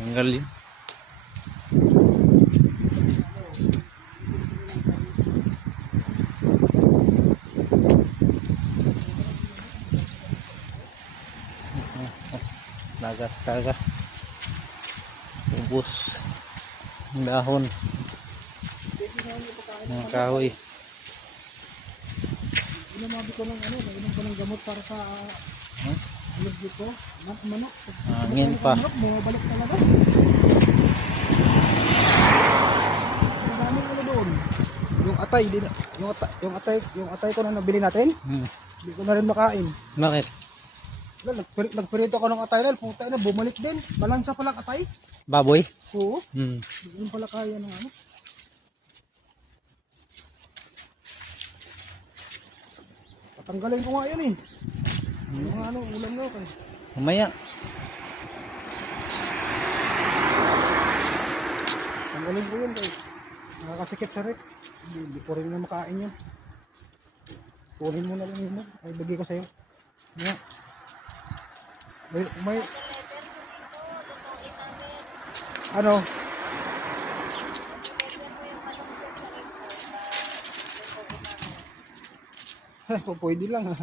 Ang galing. Lagas talaga. Ubus ang dahon ng kahoy. Inamabi ko ng nainom ko ng gamot para sa allergy ko. Manok. Hangin pa. Manok, bumabalik talaga. Maraming doon. Yung atay, yung atay ko na nabili natin, hindi ko na rin makain. Bakit? Nagperito ako ng atay dahil puta na bumalik din. Balansa pala atay. Baboy? Oo. Hindi pala kaya ng Patanggalin ko nga yun eh. Yung ulam na ako. Mamaya. Tanggalin ko yun guys. Nakakasikip sa rep. Hindi ko rin na makain yun. Kunin mo na lang yun. Ay bagay ko sa'yo. Nga. May ano? Pwede lang ha.